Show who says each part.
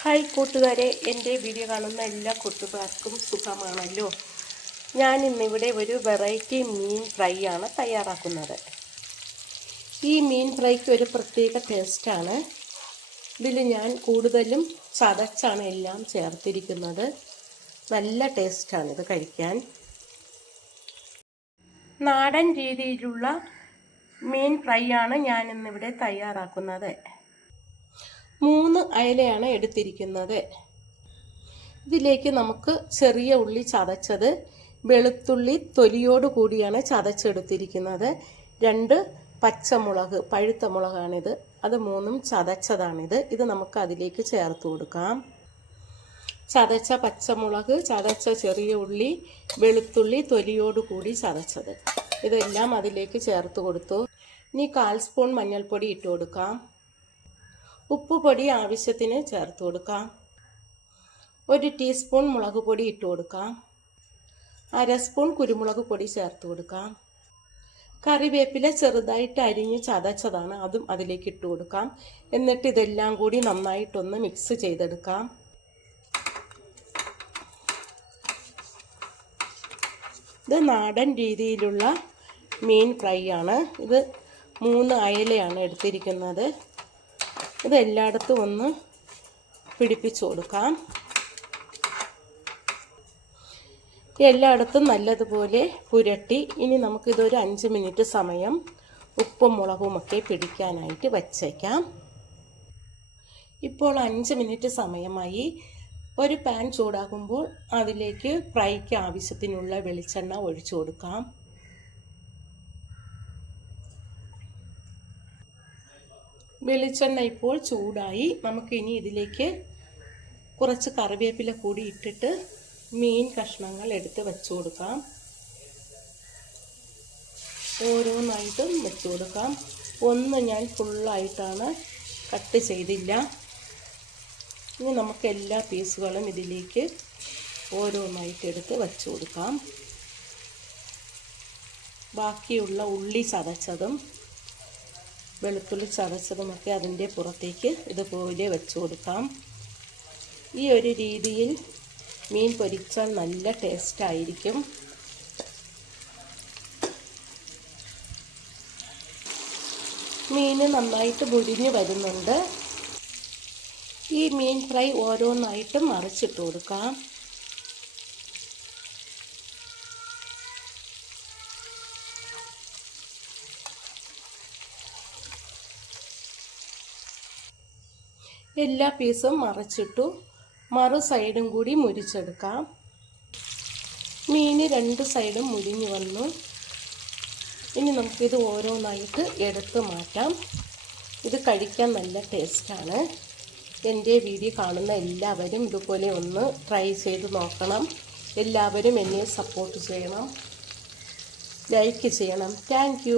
Speaker 1: Hi കൂട്ടുകാരെ എന്റെ video കാണുന്ന എല്ലാ കൂട്ടുകാർക്കും സുഖമാണല്ലോ. ഞാൻ ഇന്നിവിടെ ഒരു വെറൈറ്റി മീൻ ഫ്രൈ ആണ് തയ്യാറാക്കുന്നത്. ഈ മീൻ ഫ്രൈക്ക് ഒരു പ്രത്യേക ടേസ്റ്റാണ് ഇതിൽ ഞാൻ കൂടുതലും ചതച്ചാണ് എല്ലാം ചേർത്തിരിക്കുന്നത്. നല്ല ടേസ്റ്റാണ് ഇത് കഴിക്കാൻ. നാടൻ രീതിയിലുള്ള മീൻ ഫ്രൈ ആണ് ഞാൻ ഇന്നിവിടെ തയ്യാറാക്കുന്നത്. മൂന്ന് അയലയാണ് എടുത്തിരിക്കുന്നത്. ഇതിലേക്ക് നമുക്ക് ചെറിയ ഉള്ളി ചതച്ചത് വെളുത്തുള്ളി തൊലിയോട് കൂടിയാണ് ചതച്ചെടുത്തിരിക്കുന്നത്. രണ്ട് പച്ചമുളക് പഴുത്ത മുളകാണിത്. അത് മൂന്നും ചതച്ചതാണിത്. ഇത് നമുക്ക് അതിലേക്ക് ചേർത്ത് കൊടുക്കാം. ചതച്ച പച്ചമുളക് ചതച്ച ചെറിയ ഉള്ളി വെളുത്തുള്ളി തൊലിയോട് കൂടി ചതച്ചത്. ഇതെല്ലാം അതിലേക്ക് ചേർത്ത് കൊടുത്തു. ഇനി കാൽ സ്പൂൺ മഞ്ഞൾപ്പൊടി ഇട്ട് കൊടുക്കാം. ഉപ്പുപൊടി ആവശ്യത്തിന് ചേർത്ത് കൊടുക്കാം. ഒരു ടീസ്പൂൺ മുളക് പൊടി ഇട്ട് കൊടുക്കാം. അര സ്പൂൺ കുരുമുളക് പൊടി ചേർത്ത് കൊടുക്കാം. കറിവേപ്പില ചെറുതായിട്ട് അരിഞ്ഞ് ചതച്ചതാണ് അതും അതിലേക്ക് ഇട്ട് കൊടുക്കാം. എന്നിട്ട് ഇതെല്ലാം കൂടി നന്നായിട്ടൊന്ന് മിക്സ് ചെയ്തെടുക്കാം. ഇത് നാടൻ രീതിയിലുള്ള മീൻ ഫ്രൈ ആണ്. ഇത് മൂന്ന് അയലയാണ് എടുത്തിരിക്കുന്നത്. ഇത് എല്ലായിടത്തും ഒന്ന് പിടിപ്പിച്ചു കൊടുക്കാം. എല്ലായിടത്തും നല്ലതുപോലെ പുരട്ടി. ഇനി നമുക്കിതൊരു അഞ്ച് മിനിറ്റ് സമയം ഉപ്പും മുളകും മുളകുമൊക്കെ പിടിക്കാനായിട്ട് വച്ചേക്കാം. ഇപ്പോൾ അഞ്ച് മിനിറ്റ് സമയമായി. ഒരു പാൻ ചൂടാകുമ്പോൾ അതിലേക്ക് ഫ്രൈക്ക് ആവശ്യത്തിനുള്ള വെളിച്ചെണ്ണ ഒഴിച്ചു കൊടുക്കാം. വെളിച്ചെണ്ണ ഇപ്പോൾ ചൂടായി. നമുക്കിനി ഇതിലേക്ക് കുറച്ച് കറിവേപ്പില കൂടി ഇട്ടിട്ട് മീൻ കഷ്ണങ്ങൾ എടുത്ത് വെച്ചു കൊടുക്കാം. ഓരോന്നായിട്ടും വെച്ചു കൊടുക്കാം. ഒന്ന് ഞാൻ ഫുള്ളായിട്ടാണ് കട്ട് ചെയ്തില്ല. ഇനി നമുക്ക് എല്ലാ പീസുകളും ഇതിലേക്ക് ഓരോന്നായിട്ട് എടുത്ത് വെച്ചു കൊടുക്കാം. ബാക്കിയുള്ള ഉള്ളി ചതച്ചതും വെളുത്തുള്ളി ചതച്ചതുമൊക്കെ അതിന്റെ പുറത്തേക്ക് ഇതുപോലെ വെച്ച് കൊടുക്കാം. ഈ ഒരു രീതിയിൽ മീൻ പൊരിച്ചാൽ നല്ല ടേസ്റ്റായിരിക്കും മീൻ നന്നായിട്ട് മുരിഞ്ഞ് വരുന്നുണ്ട്. ഈ മീൻ ഫ്രൈ ഓരോന്നായിട്ട് മറിച്ചിട്ട് കൊടുക്കാം. എല്ലാ പീസും മറച്ചിട്ടു മറു സൈഡും കൂടി മുരിച്ചെടുക്കാം. മീൻ രണ്ട് സൈഡും മുരിഞ്ഞു വന്നു. ഇനി നമുക്കിത് ഓരോന്നായിട്ട് എടുത്ത് മാറ്റാം. ഇത് കഴിക്കാൻ നല്ല ടേസ്റ്റാണ്. എന്റെ വീഡിയോ കാണുന്ന എല്ലാവരും ഇതുപോലെ ഒന്ന് ട്രൈ ചെയ്ത് നോക്കണം. എല്ലാവരും എന്നെ സപ്പോർട്ട് ചെയ്യണം. ലൈക്ക് ചെയ്യണം. താങ്ക്